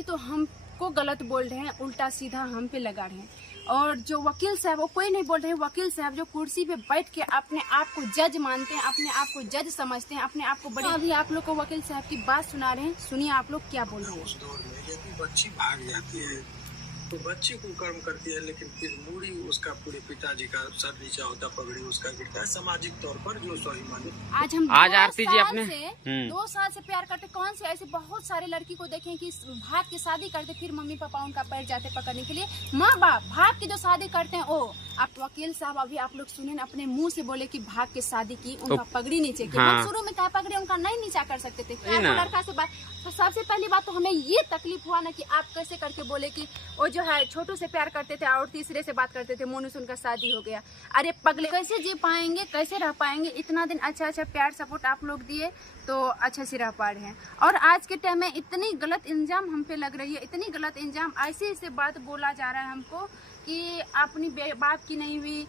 भी तो हमको गलत बोल रहे हैं, उल्टा सीधा हम पे लगा रहे हैं। और जो वकील साहब, वो कोई नहीं बोल रहे हैं, वकील साहब जो कुर्सी पे बैठ के अपने आप को जज मानते हैं, अपने आप को जज समझते हैं, अपने आप को बड़े। अभी आप लोग को वकील साहब की बात सुना रहे हैं, सुनिए आप लोग क्या बोल रहे हैं। उस दौर में यदि बच्ची भाग जाती है तो बच्ची को कर्म करती है, लेकिन फिर मूड़ी उसका पूरे पिताजी का सर नीचा होता, पगड़ी उसका गिरता है। सामाजिक तौर पर जो स्वाभिमानी। आज आरती जी अपने 2 साल से प्यार करते, कौन से ऐसे बहुत सारे लड़की को देखें कि भाग के शादी करते, फिर मम्मी पापा उनका पैर जाते पकड़ने के लिए। माँ बाप भाग के जो शादी करते हैं, ओ आप वकील साहब अभी आप लोग सुने ना, अपने मुंह से बोले कि भाग के शादी की, उनका पगड़ी नीचे की। हम शुरू में क्या पगड़ी उनका नहीं नीचा कर सकते थे, लड़का से बात। तो सबसे पहली बात तो हमें ये तकलीफ हुआ ना कि आप कैसे करके बोले कि वो जो है छोटू से प्यार करते थे और तीसरे से बात करते थे, मोनू से उनका शादी हो गया। अरे पगले, कैसे जी पाएंगे, कैसे रह पाएंगे? इतना दिन अच्छा प्यार सपोर्ट आप लोग दिए तो अच्छा से रह पा रहे हैं, और आज के टाइम में इतनी गलत इल्जाम हम पे लग रही है, इतनी गलत इल्जाम, ऐसे बात बोला जा रहा है हमको कि अपनी बाप की नहीं हुई,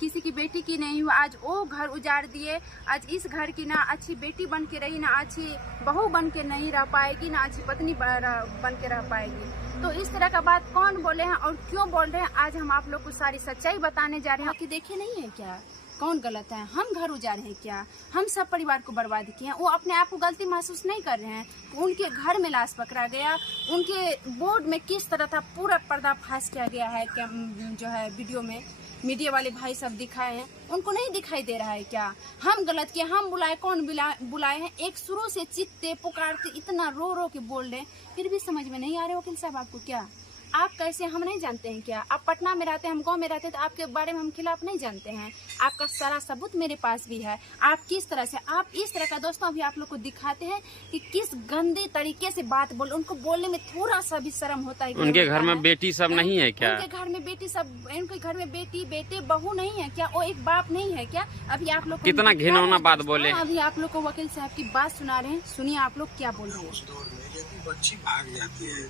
किसी की बेटी की नहीं हुई, आज वो घर उजाड़ दिए। आज इस घर की ना अच्छी बेटी बन के रही, ना अच्छी बहू बन के नहीं रह पाएगी, ना अच्छी पत्नी बन के रह पाएगी। तो इस तरह का बात कौन बोले हैं और क्यों बोल रहे हैं, आज हम आप लोग को सारी सच्चाई बताने जा रहे हैं। कि देखे नहीं है क्या कौन गलत है? हम घर उजाड़े हैं क्या? हम सब परिवार को बर्बाद किए हैं। वो अपने आप को गलती महसूस नहीं कर रहे हैं। उनके घर में लाश पकड़ा गया, उनके बोर्ड में किस तरह था पूरा पर्दाफाश किया गया है, जो है वीडियो में मीडिया वाले भाई सब दिखाए हैं, उनको नहीं दिखाई दे रहा है क्या? हम गलत किए, हम बुलाए, कौन बुलाए हैं? एक शुरू से चित्ते पुकारते, इतना रो के बोल रहे हैं, फिर भी समझ में नहीं आ रहे वकील साहब आपको क्या? आप कैसे, हम नहीं जानते हैं क्या? आप पटना में रहते हैं, हम गांव में रहते हैं, तो आपके बारे में हम खिलाफ नहीं जानते हैं? आपका सारा सबूत मेरे पास भी है। आप किस तरह से, आप इस तरह का दोस्तों अभी आप लोग को दिखाते हैं कि किस गंदे तरीके से बात बोल, उनको बोलने में थोड़ा सा भी शर्म होता है। उनके घर में बेटी सब नहीं है क्या? उनके घर में बेटी सब, उनके घर में बेटी बेटे बहू नहीं है क्या? वो एक बाप नहीं है क्या? अभी आप लोग कितना घिनौना बात बोले। अभी आप लोग को वकील साहब की बात सुना रहे हैं, सुनिए आप लोग क्या बोल रहे हैं। उस दौर में यदि बच्ची भाग जाती है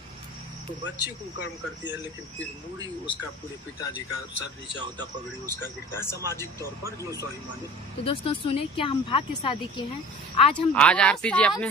तो बच्ची को कर्म करती है, लेकिन फिर मूड़ी उसका पूरे पिताजी का सर नीचा होता, पगड़ी उसका गिरता है। सामाजिक तौर पर जो स्वाभिमानी। तो दोस्तों सुने, क्या हम भाग के शादी किए हैं? आज आरती जी अपने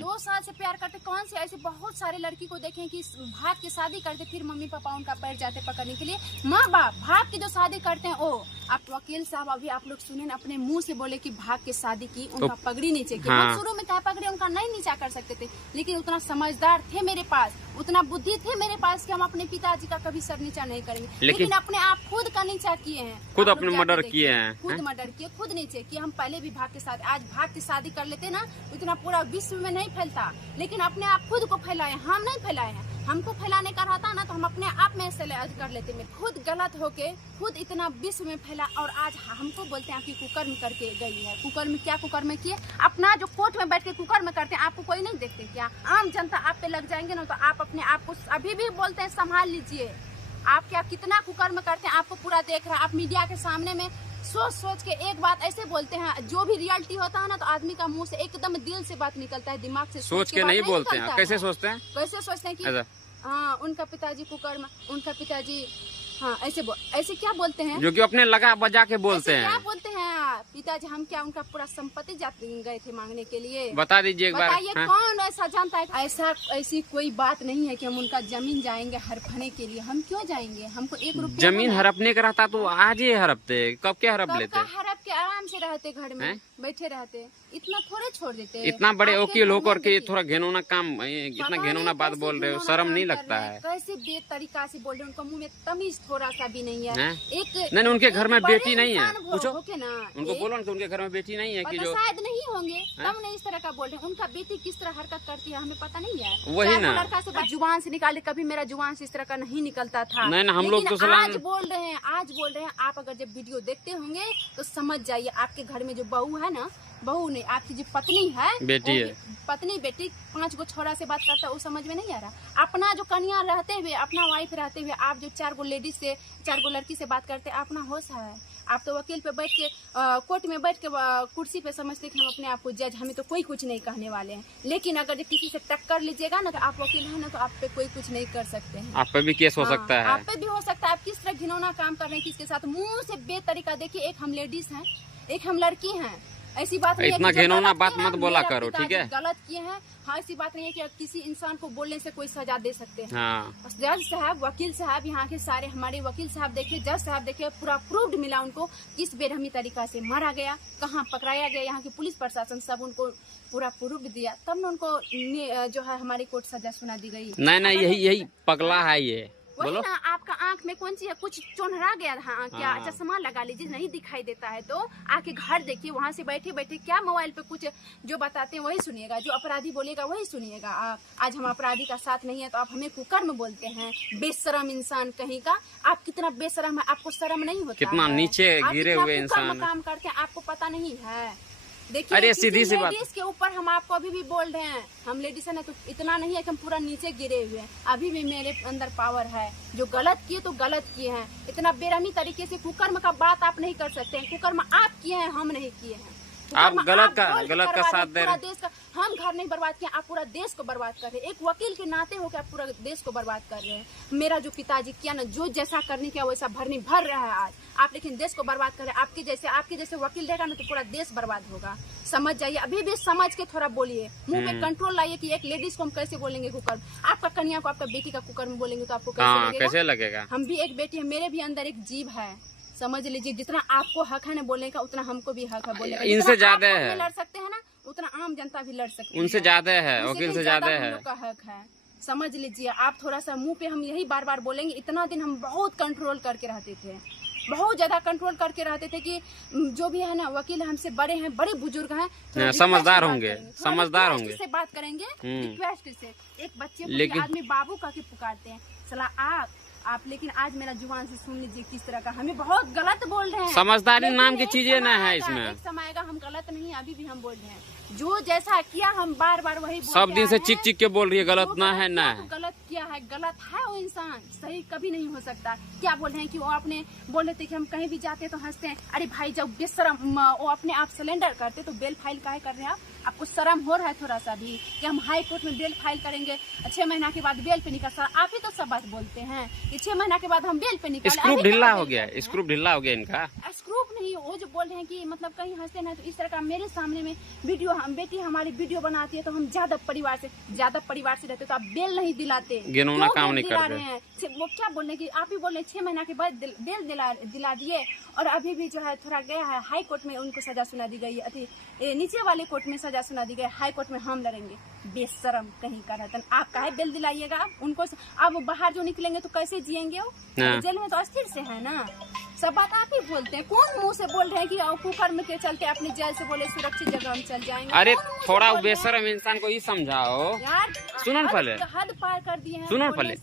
2 साल से प्यार करते, कौन से ऐसे बहुत सारे लड़की को देखें कि भाग के शादी करते, फिर मम्मी पापा उनका पैर जाते पकड़ने के लिए। माँ बाप भाग के जो शादी करते हैं, ओ आप वकील साहब अभी आप लोग सुने ना, अपने मुंह से बोले कि भाग के शादी की, उनका पगड़ी नीचे की। हम शुरू में क्या पगड़ी उनका नहीं नीचा कर सकते थे, लेकिन उतना समझदार थे मेरे पास, उतना बुद्धि थे मेरे पास कि हम अपने पिताजी का कभी सर नीचा नहीं करेंगे। लेकिन अपने आप खुद का नीचा किए हैं, खुद अपने मर्डर किए हैं, खुद मर्डर किए, खुद नीचे किए। हम पहले भी भाग के शादी, आज भाग के शादी कर लेते ना, इतना पूरा विश्व में नहीं फैलता, लेकिन अपने आप खुद को फैलाए, हम नहीं फैलाए हैं। हमको फैलाने का रहता ना तो हम अपने आप में से कर लेते में, खुद गलत होके खुद इतना विश्व में फैला, और आज हमको बोलते हैं कि कुकर्म करके गई है। कुकर्म क्या कुकर्म किए? अपना जो कोर्ट में बैठ के कुकर्म करते हैं, आपको कोई नहीं देखते क्या? आम जनता आप पे लग जाएंगे ना, तो आप अपने आप को अभी भी बोलते हैं संभाल लीजिए। आप क्या कितना कुकर्म करते हैं, आपको पूरा देख रहा है। आप मीडिया के सामने में सोच के एक बात ऐसे बोलते हैं, जो भी रियलिटी होता है ना, तो आदमी का मुंह से एकदम दिल से बात निकलता है, दिमाग से सोच के नहीं बोलते हैं। कैसे सोचते हैं? कैसे सोचते हैं कि हाँ उनका पिताजी कुकर्म, उनका पिताजी, हाँ ऐसे क्या बोलते हैं, जो कि अपने लगा बजा के बोलते हैं। क्या बोलते हैं पिताजी? हम क्या उनका पूरा संपत्ति गए थे मांगने के लिए? बता दीजिए एक बार। बताइए कौन ऐसा जानता है? ऐसी कोई बात नहीं है कि हम उनका जमीन जाएंगे हड़पने के लिए। हम क्यों जाएंगे? हमको 1 रुपया जमीन हड़पने का रहता तो आज ही हड़पते, कब क्या हड़प लेते? हड़प के आराम से रहते, घर में बैठे रहते, इतना थोड़े छोड़ देते। इतना बड़े वकील होकर के थोड़ा घिनौना काम, इतना घिनौना बात बोल रहे हो, शर्म नहीं लगता है? कैसे बेतरीका से बोल रहे हैं, उनको मुंह में तमीज थोड़ा सा भी नहीं है। नहीं उनके घर में बेटी नहीं है, पूछो ना, उनको बोलो ना कि उनके घर में बेटी नहीं है कि जो शायद नहीं होंगे, तब नहीं इस तरह का बोल रहे हैं। उनका बेटी किस तरह हरकत करती है हमें पता नहीं है। वही ना, लड़का से जुबान से निकाले, कभी मेरा जुबान से इस तरह का नहीं निकलता था। नहीं ना, हम लोग तो आज बोल रहे हैं। आप अगर जब वीडियो देखते होंगे तो समझ जाइए, आपके घर में जो बहू है ना, बहू नहीं, आपकी जो पत्नी है, बेटी है, पत्नी बेटी 5 गो छोरा से बात करता है, वो समझ में नहीं आ रहा। अपना जो कन्या रहते हुए, अपना वाइफ रहते हुए, आप जो 4 गो लेडीज से, 4 गो लड़की से बात करते, अपना होश है? आप तो वकील पे बैठ के, कोर्ट में बैठ के कुर्सी पे समझते कि हम अपने आप को जज, हमें तो कोई कुछ नहीं कहने वाले हैं। लेकिन अगर किसी से टक्कर लीजिएगा ना, तो आप वकील हैं ना, तो आप पे कोई कुछ नहीं कर सकते हैं। आप पे भी केस हो सकता है। आप पे भी हो सकता है। आप किस तरह घिनौना काम कर रहे हैं किसके साथ, मुंह से बेतरीका। देखिए, एक हम लेडीज हैं, एक हम लड़की हैं, ऐसी बात नहीं है इतना कि जो घिनौना गलत बात किए हैं, मत बोला मेरे करो, पिताजी ठीक है? गलत किए हैं। हाँ, ऐसी बात नहीं है कि किसी इंसान को बोलने से कोई सजा दे सकते हैं। हाँ, जज साहब, वकील साहब, यहाँ के सारे हमारे वकील साहब देखिए, जज साहब देखिए, पूरा प्रूव्ड मिला उनको किस बेरहमी तरीका से मारा गया, कहाँ पकड़ाया गया। यहाँ की पुलिस प्रशासन सब उनको पूरा प्रूफ दिया, तब न उनको जो है हमारी कोर्ट सजा सुना दी गई। नहीं यही पगला है ये। वही बोलो ना, आपका आंख में कौन सी है, कुछ चोनहरा गया था क्या? हाँ। चश्मा लगा लीजिए, नहीं दिखाई देता है तो आके घर देखिए, वहाँ से बैठे बैठे क्या मोबाइल पे कुछ जो बताते हैं वही सुनिएगा, जो अपराधी बोलेगा वही सुनिएगा। आज हम अपराधी का साथ नहीं है तो आप हमें कुकर्म बोलते हैं, बेशरम इंसान कहीं का। आप कितना बेशरम है, आपको शर्म नहीं होता? कितना नीचे गिरे हुए इंसान काम करते हैं, आपको पता नहीं है? देखिए, अरे सीधी सी बात, लेडीज के ऊपर हम आपको अभी भी बोल रहे हैं, हम लेडीज है ना, तो इतना नहीं है कि हम पूरा नीचे गिरे हुए हैं। अभी भी मेरे अंदर पावर है। जो गलत किए तो गलत किए हैं। इतना बेरहमी तरीके से कुकर्म का बात आप नहीं कर सकते हैं। कुकर्म आप किए हैं, हम नहीं किए हैं। आप गलत का साथ दे रहे। देश का हम घर नहीं बर्बाद किए, आप पूरा देश को बर्बाद कर रहे हैं। एक वकील के नाते होकर आप पूरा देश को बर्बाद कर रहे हैं। मेरा जो पिताजी किया ना, जो जैसा करने किया वैसा भरनी भर रहा है आज आप, लेकिन देश को बर्बाद कर रहे हैं। आपके जैसे वकील रहेगा ना तो पूरा देश बर्बाद होगा। समझ जाइए, अभी भी समझ के थोड़ा बोलिए, मुंह पे कंट्रोल लाइए कि एक लेडीज को हम कैसे बोलेंगे कुकर्म। आपका कन्या को, आपका बेटी का कुकर्म बोलेंगे तो आपको कैसे लगेगा? हम भी एक बेटी है, मेरे भी अंदर एक जीव है, समझ लीजिए। जितना आपको हक है ना बोलने का, उतना हमको भी हक है बोलने का। इनसे ज्यादा है, लड़ सकते हैं ना, उतना आम जनता भी लड़ सकती है। उनसे ज्यादा है, वकील से ज्यादा है। हम लोग का हक है, समझ लीजिए। आप थोड़ा सा मुंह पे हम यही बार बार बोलेंगे। इतना दिन हम बहुत कंट्रोल करके रहते थे, बहुत ज्यादा कंट्रोल करके रहते थे कि जो भी है ना वकील हमसे बड़े हैं, बड़े बुजुर्ग हैं, समझदार होंगे, समझदार होंगे, से बात करेंगे, रिक्वेस्ट से। एक बच्चे को लेकिन आदमी बाबू का के पुकारते हैं, सलाह आप, लेकिन आज मेरा जुबान से सुन लीजिए किस तरह का हमें बहुत गलत बोल रहे हैं। समझदारी नाम की चीजें ना है इसमें। एक समय आएगा हम गलत नहीं, अभी भी हम बोल रहे हैं। जो जैसा किया हम बार बार वही सब दिन से चिक चिक के बोल रही है, गलत ना है ना है। गलत किया है, गलत है वो इंसान, सही कभी नहीं हो सकता। क्या बोल रहे हैं कि वो अपने बोल रहे थे कि हम कहीं भी जाते तो हंसते हैं। अरे भाई, जब बेशरम वो अपने आप सिलेंडर करते तो बेल फाइल काहे कर रहे हैं आप? आपको शर्म हो रहा है थोड़ा सा भी कि हम हाई कोर्ट में बेल फाइल करेंगे, 6 महीना के बाद बेल पे निकाल? सर आप ही तो सब बात बोलते हैं कि 6 महीना के बाद हम बेल पे निकाल। स्क्रूप ढीला हो गया, स्क्रूप ढीला हो गया इनका। स्क्रूप नहीं, वो जो बोल रहे हैं कि मतलब कहीं हंसते ना, तो इस तरह का मेरे सामने में वीडियो, हम बेटी हमारी वीडियो बनाती है तो हम ज्यादा परिवार से रहते तो आप बेल नहीं दिलाते, घिनौना काम नहीं दिला रहे हैं। वो क्या बोल रहे हैं कि आप ही बोल रहे हैं 6 महीना के बाद बेल दिला दिए, और अभी भी जो है थोड़ा गया है हाई कोर्ट में, उनको सजा सुना दी गई है, नीचे वाले कोर्ट में सजा सुना दी गई, हाई कोर्ट में हम लड़ेंगे। बेशरम कहीं का रहता। आप काहे बेल दिलाइएगा आप उनको? अब बाहर जो निकलेंगे तो कैसे जिएंगे वो? जेल में तो अस्थिर से है ना। सब बात आप ही बोलते हैं। कौन मुंह से बोल रहे हैं कि कुकर्म के चलते अपने जेल से बोले सुरक्षित जगह हम चल जाएंगे? अरे थोड़ा बेशरम इंसान को ही समझाओ यार, सुनो पहले, हद पार कर दिए हैं। सुनो पहले।